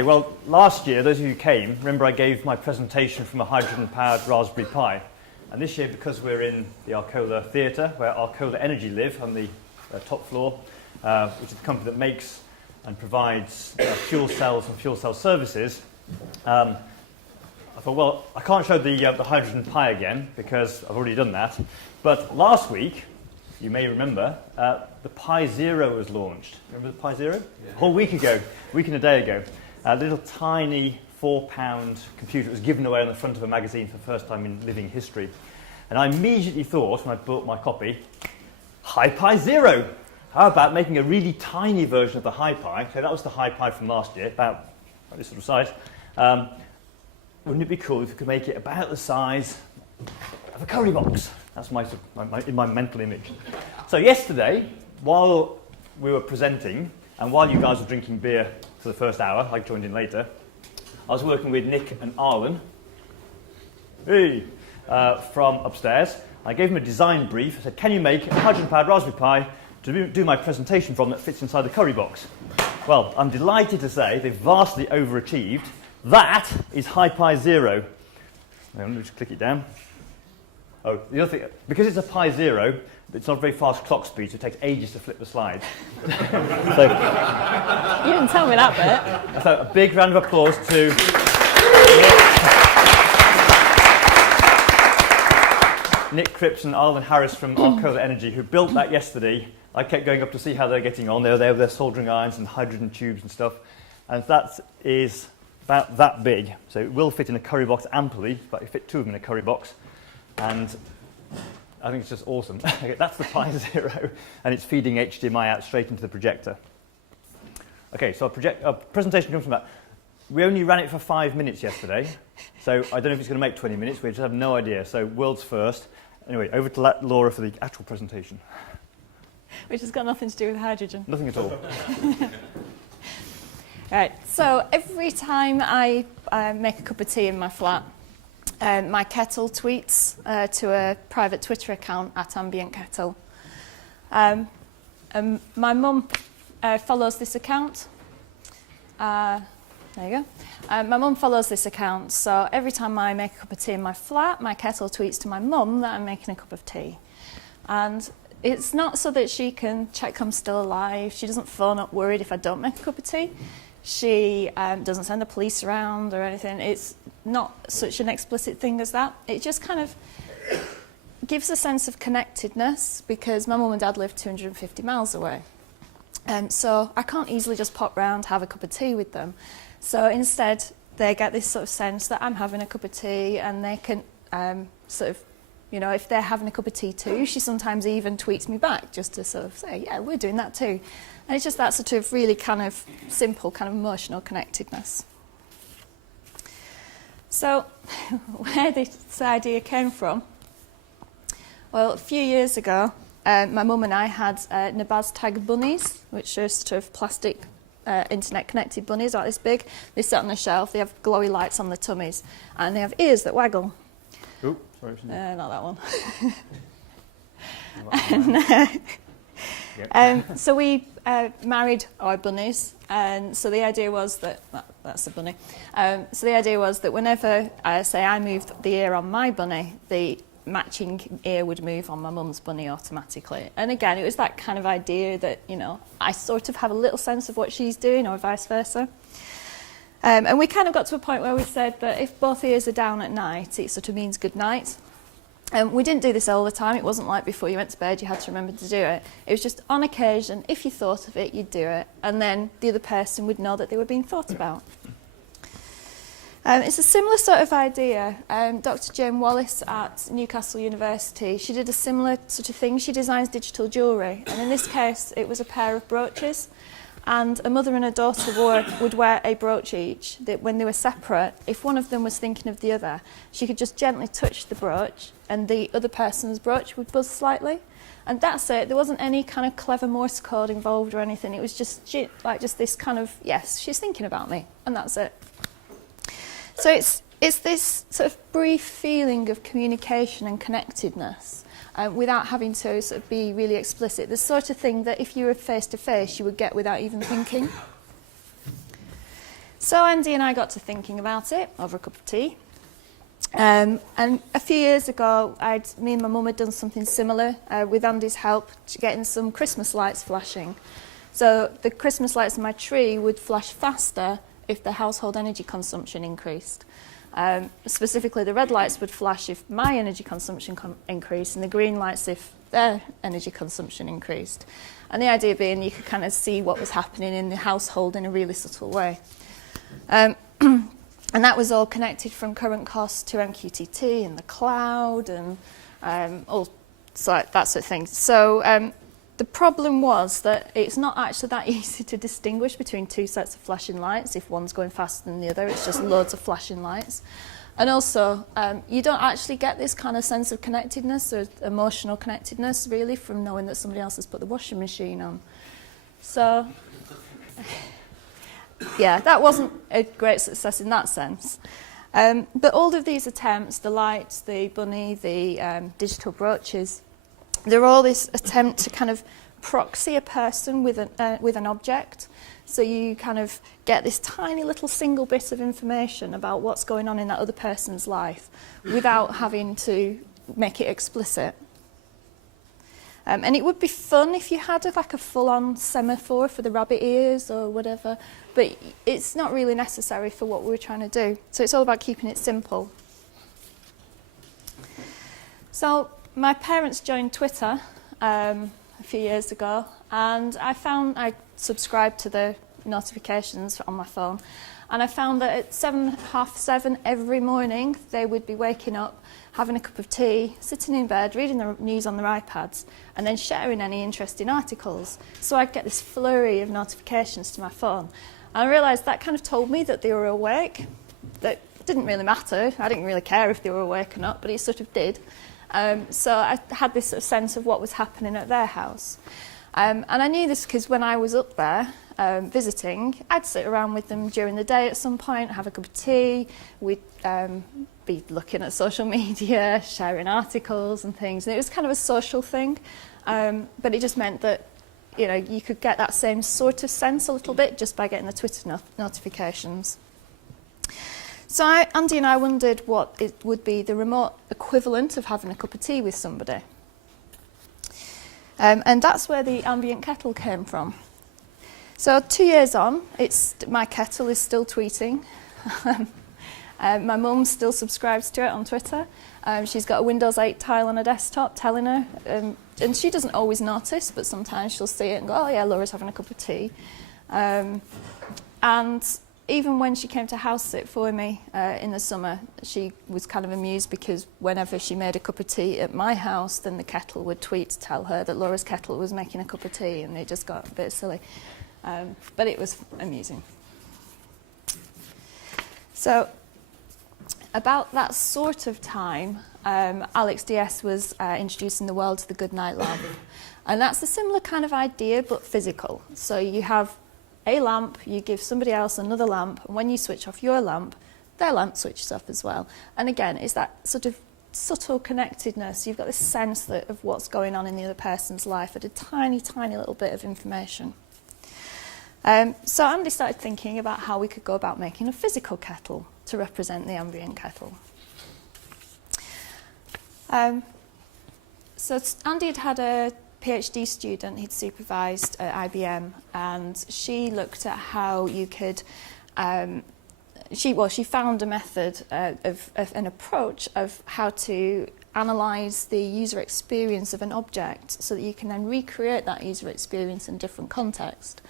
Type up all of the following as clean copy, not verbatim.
Okay, well, last year, those of you who came, remember I gave my presentation from a hydrogen-powered Raspberry Pi. And this year, because we're in the Arcola Theatre, where Arcola Energy live on the top floor, which is the company that makes and provides fuel cells and fuel cell services, I thought, well, I can't show the hydrogen Pi again, because I've already done that. But last week, you may remember, the Pi Zero was launched. Remember the Pi Zero? Yeah. A whole week ago, a week and a day ago. A little tiny 4-pound computer. It was given away on the front of a magazine for the first time in living history. And I immediately thought, when I bought my copy, Pi Zero. How about making a really tiny version of the Pi? So that was the Pi from last year, about this sort of size. Wouldn't it be cool if we could make it about the size of a curry box? That's in my mental image. So yesterday, while we were presenting, and while you guys were drinking beer for the first hour, I joined in later, I was working with Nick and Arlen from upstairs. I gave them a design brief. I said, can you make a hydrogen-powered Raspberry Pi to do my presentation from that fits inside the curry box? Well, I'm delighted to say they've vastly overachieved. That is Pi Zero. Let me just click it down. Oh, the other thing, because it's a Pi Zero, it's not very fast clock speed, so it takes ages to flip the slides. So, you didn't tell me that bit. So a big round of applause to Nick Cripps and Arlen Harris from Arcola Energy, who built that yesterday. I kept going up to see how they're getting on. They were there with their soldering irons and hydrogen tubes and stuff. And that is about that big. So it will fit in a curry box amply, but you fit two of them in a curry box. And I think it's just awesome. Okay, that's the Pi Zero, and it's feeding HDMI out straight into the projector. Okay, so our presentation comes from that. We only ran it for 5 minutes yesterday, so I don't know if it's going to make 20 minutes. We just have no idea. So world's first. Anyway, over to Laura for the actual presentation. Which has got nothing to do with hydrogen. Nothing at all. Right, so every time I make a cup of tea in my flat, my Kettle tweets to a private Twitter account at Ambient Kettle. My mum follows this account. There you go. My mum follows this account, so every time I make a cup of tea in my flat, my Kettle tweets to my mum that I'm making a cup of tea. And it's not so that she can check I'm still alive. She doesn't phone up worried if I don't make a cup of tea. She doesn't send the police around or anything. It's not such an explicit thing as that. It just kind of gives a sense of connectedness because my mum and dad live 250 miles away. So I can't easily just pop round, have a cup of tea with them. So instead, they get this sort of sense that I'm having a cup of tea and they can sort of, you know, if they're having a cup of tea too, she sometimes even tweets me back just to sort of say, yeah, we're doing that too. And it's just that sort of really kind of simple kind of emotional connectedness. So where this idea came from? Well, a few years ago, my mum and I had Nabaz tag bunnies, which are sort of plastic internet-connected bunnies, like this big. They sit on the shelf, they have glowy lights on their tummies, and they have ears that waggle. Oh, sorry. Not that one. So we married our bunnies, and so the idea was that that's a bunny. So the idea was that whenever I moved the ear on my bunny, the matching ear would move on my mum's bunny automatically. And again, it was that kind of idea that, you know, I sort of have a little sense of what she's doing, or vice versa. And we kind of got to a point where we said that if both ears are down at night, it sort of means good night. We didn't do this all the time. It wasn't like before you went to bed you had to remember to do it. It was just on occasion, if you thought of it, you'd do it. And then the other person would know that they were being thought about. It's a similar sort of idea. Dr. Jane Wallace at Newcastle University, she did a similar sort of thing. She designs digital jewellery. And in this case, it was a pair of brooches. And a mother and a daughter would wear a brooch each. That when they were separate, if one of them was thinking of the other, she could just gently touch the brooch and the other person's brooch would buzz slightly. And that's it. There wasn't any kind of clever Morse code involved or anything. It was just this kind of, yes, she's thinking about me, and that's it. So it's this sort of brief feeling of communication and connectedness without having to sort of be really explicit. The sort of thing that if you were face to face, you would get without even thinking. So Andy and I got to thinking about it over a cup of tea. And a few years ago, me and my mum had done something similar with Andy's help, getting some Christmas lights flashing. So the Christmas lights in my tree would flash faster if the household energy consumption increased. Specifically, the red lights would flash if my energy consumption increased, and the green lights if their energy consumption increased. And the idea being you could kind of see what was happening in the household in a really subtle way. And that was all connected from current cost to MQTT and the cloud and all that sort of thing. So the problem was that it's not actually that easy to distinguish between two sets of flashing lights if one's going faster than the other. It's just loads of flashing lights. And also, you don't actually get this kind of sense of connectedness or emotional connectedness, really, from knowing that somebody else has put the washing machine on. So yeah, that wasn't a great success in that sense. But all of these attempts, the lights, the bunny, the digital brooches, they're all this attempt to kind of proxy a person with an object. So you kind of get this tiny little single bit of information about what's going on in that other person's life without having to make it explicit. And it would be fun if you had like a full-on semaphore for the rabbit ears or whatever, but it's not really necessary for what we're trying to do. So it's all about keeping it simple. So my parents joined Twitter a few years ago, and I subscribed to the notifications on my phone, and I found that at 7:30 every morning they would be waking up, having a cup of tea, sitting in bed, reading the news on their iPads, and then sharing any interesting articles. So I'd get this flurry of notifications to my phone. And I realised that kind of told me that they were awake. That didn't really matter. I didn't really care if they were awake or not, but it sort of did. So I had this sort of sense of what was happening at their house. And I knew this because when I was up there visiting, I'd sit around with them during the day at some point, have a cup of tea, we'd be looking at social media, sharing articles and things. And it was kind of a social thing, but it just meant that you could get that same sort of sense a little bit just by getting the Twitter notifications. So Andy and I wondered what it would be the remote equivalent of having a cup of tea with somebody. And that's where the Ambient Kettle came from. So 2 years on, my kettle is still tweeting. My mum still subscribes to it on Twitter. She's got a Windows 8 tile on her desktop telling her, and she doesn't always notice, but sometimes she'll see it and go, oh yeah, Laura's having a cup of tea. And even when she came to house sit for me in the summer, she was kind of amused because whenever she made a cup of tea at my house, then the kettle would tweet to tell her that Laura's kettle was making a cup of tea, and it just got a bit silly. But it was amusing. So about that sort of time, Alex DS was introducing the world to the Goodnight lamp. And that's a similar kind of idea, but physical. So you have a lamp, you give somebody else another lamp, and when you switch off your lamp, their lamp switches off as well. And again, it's that sort of subtle connectedness. You've got this sense of what's going on in the other person's life at a tiny, tiny little bit of information. So Andy started thinking about how we could go about making a physical kettle to represent the Ambient Kettle. So Andy had a PhD student he'd supervised at IBM, and she looked at how you could, she found a method of an approach of how to analyse the user experience of an object so that you can then recreate that user experience in different context.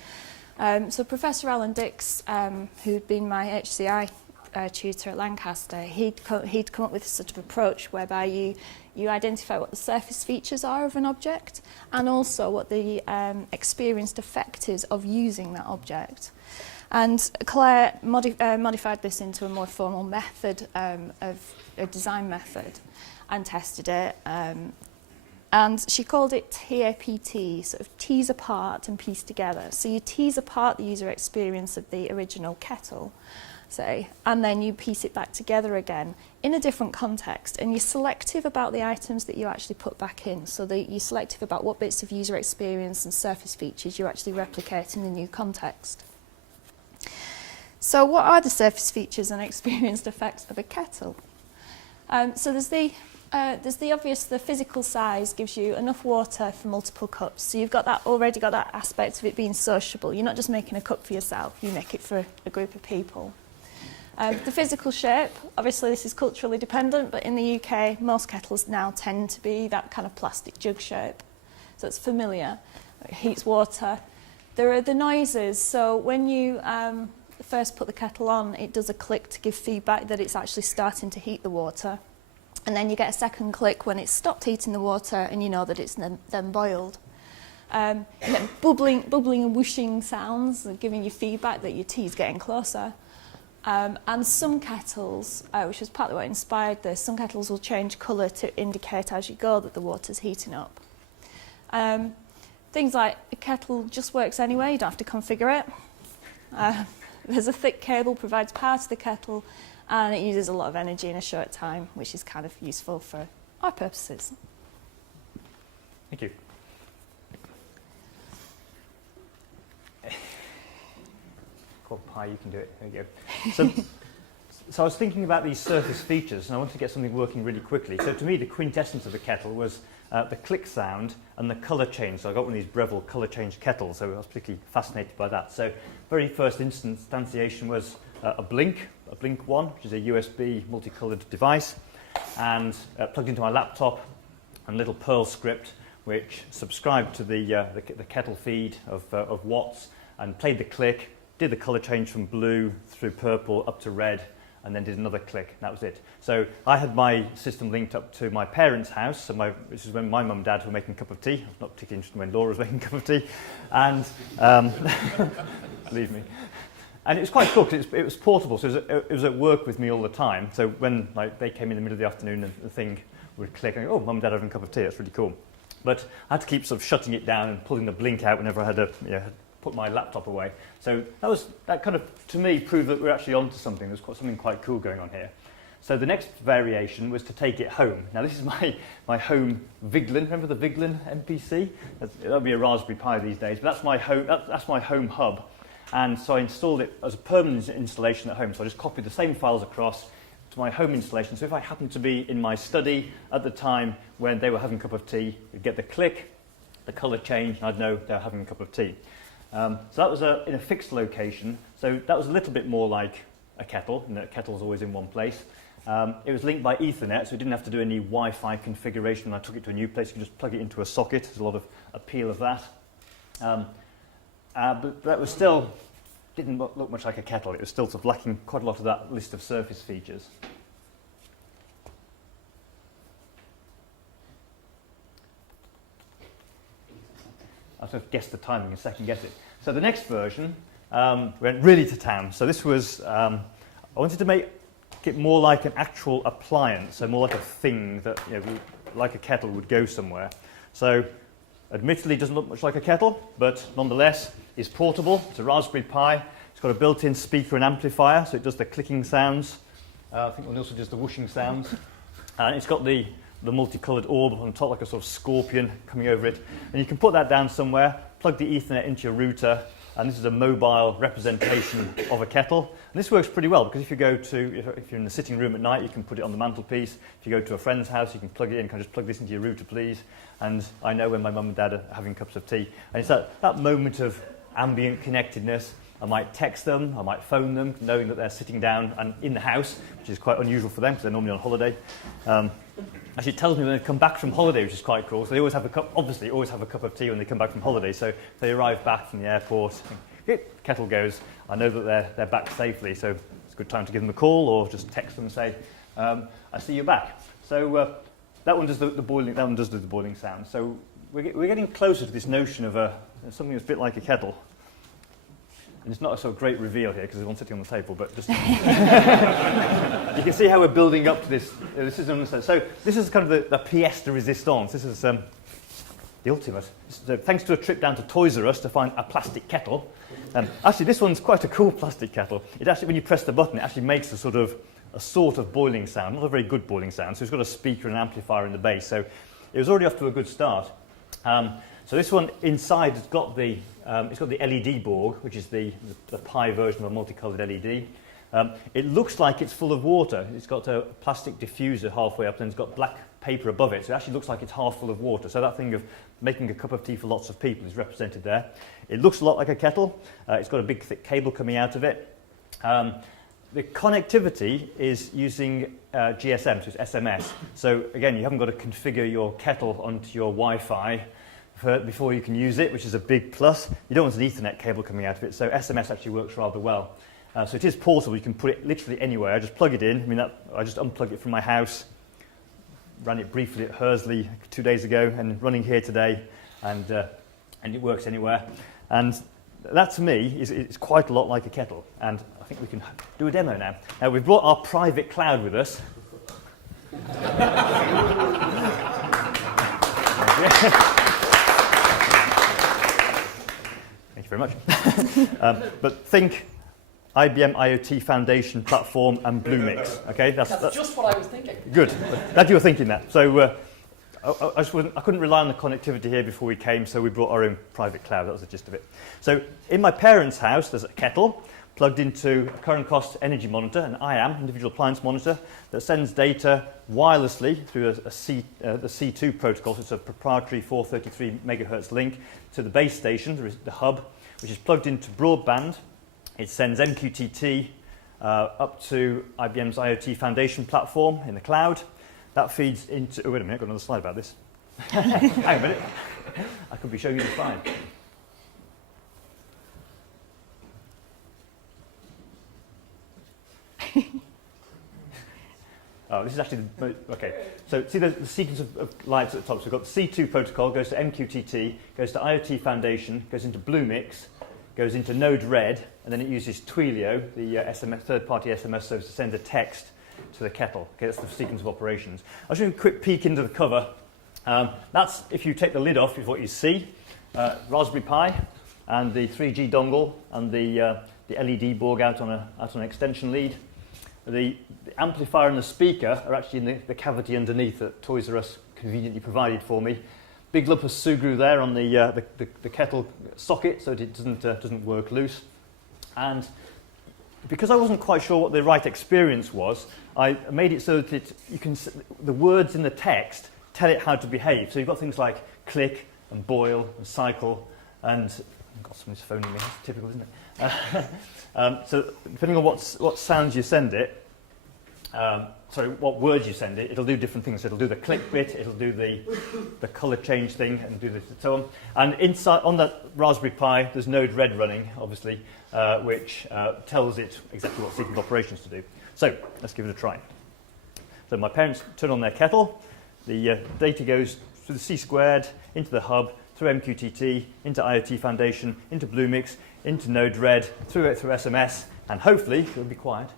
So Professor Alan Dix, who'd been my HCI tutor at Lancaster, he'd come up with a sort of approach whereby you identify what the surface features are of an object and also what the experienced effect is of using that object. And Claire modified this into a more formal method of a design method and tested it. And she called it TAPT, sort of tease apart and piece together. So you tease apart the user experience of the original kettle, say, and then you piece it back together again in a different context. And you're selective about the items that you actually put back in. So that you're selective about what bits of user experience and surface features you actually replicate in the new context. So what are the surface features and experienced effects of a kettle? So there's the obvious, the physical size gives you enough water for multiple cups. So you've got that, already got that aspect of it being sociable. You're not just making a cup for yourself, you make it for a group of people. The physical shape, obviously this is culturally dependent, but in the UK, most kettles now tend to be that kind of plastic jug shape. So it's familiar, it heats water. There are the noises, so when you first put the kettle on, it does a click to give feedback that it's actually starting to heat the water. And then you get a second click when it's stopped heating the water and you know that it's then boiled. You get bubbling and whooshing sounds, giving you feedback that your tea's getting closer. And some kettles, which is partly what inspired this, some kettles will change colour to indicate as you go that the water's heating up. Things like a kettle just works anyway, you don't have to configure it. There's a thick cable, provides power to the kettle, and it uses a lot of energy in a short time, which is kind of useful for our purposes. Thank you. Pi, you can do it. There you go. So I was thinking about these surface features, and I wanted to get something working really quickly. So to me, the quintessence of a kettle was the click sound and the colour change. So I got one of these Breville colour change kettles, so I was particularly fascinated by that. So very first instantiation was a Blink 1, which is a USB multicoloured device, and plugged into my laptop, and a little Perl script which subscribed to the kettle feed of watts and played the click, did the colour change from blue through purple up to red, and then did another click, and that was it. So I had my system linked up to my parents' house, which is when my mum and dad were making a cup of tea. I was not particularly interested when Laura was making a cup of tea, and believe me. And it was quite cool because it was portable, so it was at work with me all the time. So when they came in the middle of the afternoon and the thing would click, and go, oh, mum and dad are having a cup of tea, that's really cool. But I had to keep sort of shutting it down and pulling the blink out whenever I had to put my laptop away. So that kind of, to me, proved that we're actually onto something. There's something quite cool going on here. So the next variation was to take it home. Now this is my home Viglin. Remember the Viglin MPC? That'll be a Raspberry Pi these days, but that's my home hub. And so I installed it as a permanent installation at home. So I just copied the same files across to my home installation. So if I happened to be in my study at the time when they were having a cup of tea, you'd get the click, the colour change, and I'd know they were having a cup of tea. So that was in a fixed location. So that was a little bit more like a kettle, and a kettle's always in one place. It was linked by Ethernet, so we didn't have to do any Wi-Fi configuration. When I took it to a new place, you could just plug it into a socket. There's a lot of appeal of that. But that was still, didn't look much like a kettle. It was still sort of lacking quite a lot of that list of surface features. I'll sort of guess the timing and second guess it. So the next version went really to town. So this was, I wanted to make it more like an actual appliance, so more like a thing that, like a kettle would go somewhere. So admittedly doesn't look much like a kettle, but nonetheless is portable. It's a Raspberry Pi. It's got a built-in speaker and amplifier, so it does the clicking sounds. I think it also does the whooshing sounds. And it's got the multicoloured orb on top, like a sort of scorpion coming over it. And you can put that down somewhere, plug the Ethernet into your router, and this is a mobile representation of a kettle. And this works pretty well, because if you're in the sitting room at night, you can put it on the mantelpiece. If you go to a friend's house, you can plug it in, just plug this into your router, please. And I know when my mum and dad are having cups of tea. And it's that moment of ambient connectedness. I might text them, I might phone them, knowing that they're sitting down and in the house, which is quite unusual for them, because they're normally on holiday. Actually, it tells me when they come back from holiday, which is quite cool. So they always have a cup of tea when they come back from holiday. So if they arrive back from the airport, kettle goes. I know that they're back safely, so it's a good time to give them a call or just text them and say, "I see you back." So that one does the boiling. That one does do the boiling sound. So we're getting closer to this notion of something that's a bit like a kettle. And it's not a sort of great reveal here because there's one sitting on the table, but just you can see how we're building up to this. This is so this is kind of the pièce de résistance. This is the ultimate. So thanks to a trip down to Toys R Us to find a plastic kettle. Actually, this one's quite a cool plastic kettle. It actually, when you press the button, it actually makes a sort of boiling sound, not a very good boiling sound. So it's got a speaker and an amplifier in the base. So it was already off to a good start. So this one inside has got the LED board, which is the Pi version of a multicoloured LED. It looks like it's full of water. It's got a plastic diffuser halfway up, and it's got black paper above it, so it actually looks like it's half full of water. So that thing of making a cup of tea for lots of people is represented there. It looks a lot like a kettle. It's got a big thick cable coming out of it. The connectivity is using GSM, so it's SMS. So again, you haven't got to configure your kettle onto your Wi-Fi before you can use it, which is a big plus. You don't want an Ethernet cable coming out of it, so SMS actually works rather well. So it is portable. You can put it literally anywhere. I just plug it in. I just unplugged it from my house, ran it briefly at Hursley 2 days ago, and running here today, and it works anywhere. And that to me is quite a lot like a kettle. And I think we can do a demo now. Now we've brought our private cloud with us. Thank you very much. But think IBM IoT Foundation platform and Bluemix. Okay, that's just what I was thinking. Good. Glad you were thinking that. So I couldn't rely on the connectivity here before we came, so we brought our own private cloud. That was the gist of it. So in my parents' house, there's a kettle plugged into a current cost energy monitor, an IAM, individual appliance monitor, that sends data wirelessly through the C2 protocol. So it's a proprietary 433 megahertz link to the base station, the hub, which is plugged into broadband. It sends MQTT up to IBM's IoT Foundation platform in the cloud. That feeds into... Oh, wait a minute, I've got another slide about this. Hang on a minute. I could be showing you the slide. Oh, this is actually the... Okay. So see the sequence of lines at the top. So we've got the C2 protocol, goes to MQTT, goes to IoT Foundation, goes into Bluemix, goes into Node-RED, and then it uses Twilio, the SMS, third-party SMS service, to send a text to the kettle. Okay, that's the sequence of operations. I'll show you a quick peek into the cover. That's, if you take the lid off, is what you see. Raspberry Pi and the 3G dongle and the LED board out on an extension lead. The amplifier and the speaker are actually in the cavity underneath that Toys R Us conveniently provided for me. Big lump of Sugru there on the kettle socket, so it doesn't work loose. And because I wasn't quite sure what the right experience was, I made it so that the words in the text tell it how to behave. So you've got things like click and boil and cycle, and I've got someone's phoning me. That's typical, isn't it? So depending on what sounds you send it, what words you send it, it'll do different things. It'll do the click bit, it'll do the colour change thing, and do this and so on. And inside on that Raspberry Pi, there's Node-RED running, obviously, which tells it exactly what sequence of operations to do. So let's give it a try. So my parents turn on their kettle. The data goes through the C2, into the hub, through MQTT, into IoT Foundation, into Bluemix, into Node-RED, through SMS, and hopefully it'll be quiet.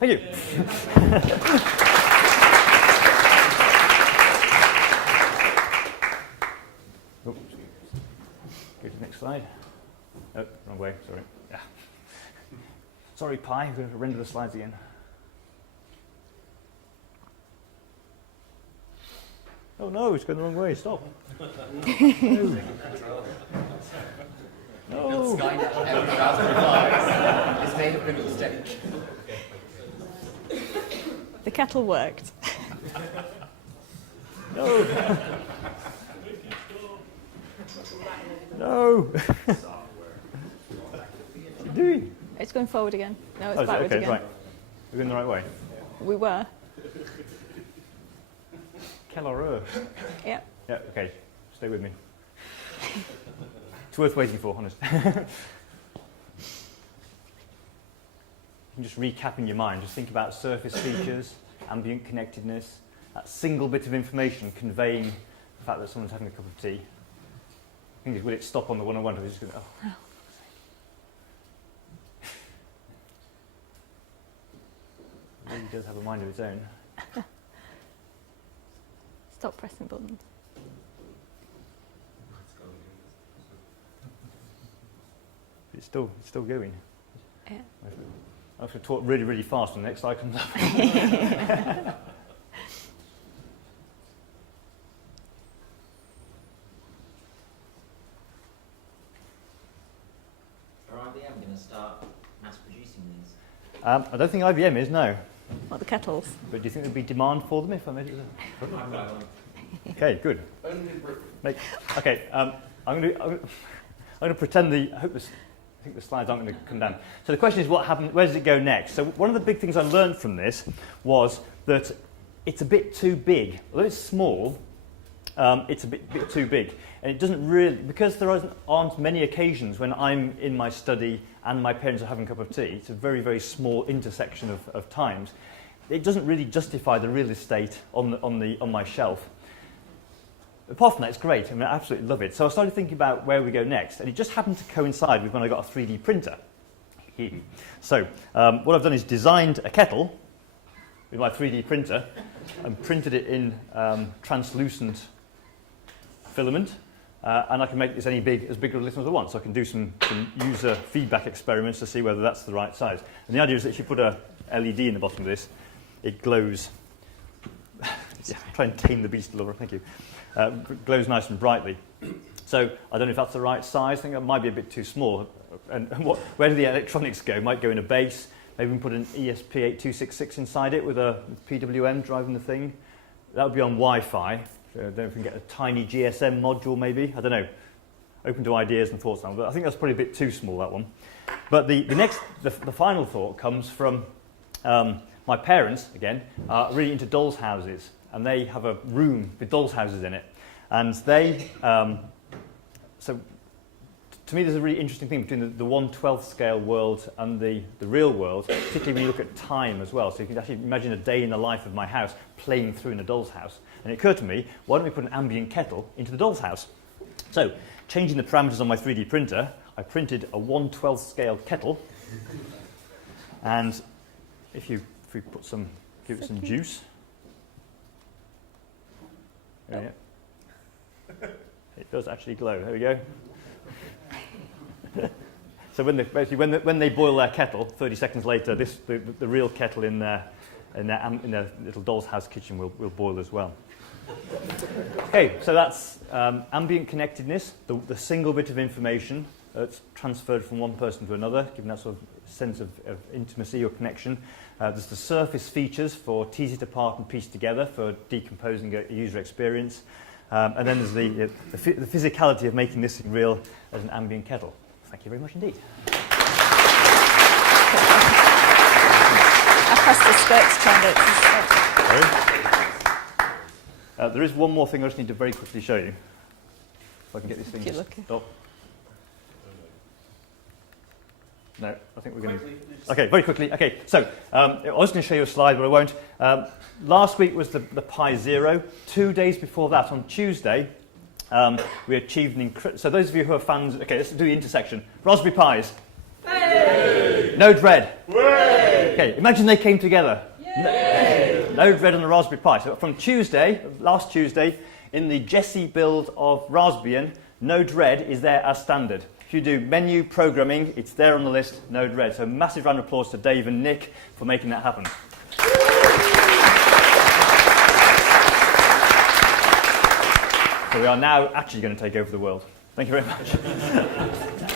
Thank you. Oh, go to the next slide. Oh, wrong way, sorry. Yeah. Sorry, Pi, I'm going to render the slides again. Oh no, it's going the wrong way, stop. No. No. It's made a bit of a mistake. The kettle worked. No. No. What's it doing? It's going forward again. No, it's backwards okay, again. right. We're going the right way. We were. Kettle. Yeah. Yeah, okay. Stay with me. It's worth waiting for, honest. can just recap in your mind. Just think about surface features, ambient connectedness, that single bit of information conveying the fact that someone's having a cup of tea. I think, will it stop on the 101? Or is it just going to, oh. It really does have a mind of its own. Stop pressing buttons. It's still going. Yeah. I have to talk really, really fast when the next slide comes up. Are IBM going to start mass producing these? I don't think IBM is, no. What, the kettles? But do you think there'd be demand for them if I made it? Okay, good. Okay, I'm going to pretend I think the slides aren't going to come down. So the question is, what happened? Where does it go next? So one of the big things I learned from this was that it's a bit too big. Although it's small, it's a bit too big, and it doesn't really, because there aren't many occasions when I'm in my study and my parents are having a cup of tea. It's a very, very small intersection of times. It doesn't really justify the real estate on my shelf. Apart from that, it's great. I mean, I absolutely love it. So I started thinking about where we go next, and it just happened to coincide with when I got a 3D printer. So what I've done is designed a kettle with my 3D printer and printed it in translucent filament, and I can make this as big or little as I want. So I can do some user feedback experiments to see whether that's the right size. And the idea is that if you put a LED in the bottom of this, it glows. Yeah, try and tame the beast, Laura. Thank you. Glows nice and brightly. So I don't know if that's the right size. I think it might be a bit too small. And where do the electronics go? It might go in a base. Maybe we can put an ESP8266 inside it with a PWM driving the thing. That would be on Wi-Fi. So I don't know if we can get a tiny GSM module maybe. I don't know. Open to ideas and thoughts now. But I think that's probably a bit too small, that one. But the final thought comes from my parents, again, are really into dolls' houses. And they have a room with dolls' houses in it. And they, so to me there's a really interesting thing between the 1/12 scale world and the real world, particularly when you look at time as well. So you can actually imagine a day in the life of my house playing through in a doll's house. And it occurred to me, why don't we put an ambient kettle into the doll's house? So, changing the parameters on my 3D printer, I printed a 1/12 scale kettle. And if we put give it some juice. Oh. It does actually glow. There we go. So when they boil their kettle, 30 seconds later, the real kettle in their little doll's house kitchen will boil as well. Okay, so that's ambient connectedness, the single bit of information that's transferred from one person to another, giving that sort of sense of intimacy or connection. There's the surface features for tease it apart and piece together for decomposing a user experience. And then there's the physicality of making this real as an ambient kettle. Thank you very much indeed. I pressed the skirts turned it. There is one more thing I just need to very quickly show you. If I can get this thing to stop. No, I think we're going to... Okay, very quickly. Okay, so I was going to show you a slide, but I won't. Last week was the Pi Zero. 2 days before that, on Tuesday, we achieved an incredible... So those of you who are fans... Okay, let's do the intersection. Raspberry Pis. Hey! Node-RED. Hey! Okay, imagine they came together. Node-RED and the Raspberry Pi. So from last Tuesday, in the Jessie build of Raspbian, Node-RED is there as standard. If you do menu programming, it's there on the list, Node-RED. So massive round of applause to Dave and Nick for making that happen. So we are now actually going to take over the world. Thank you very much.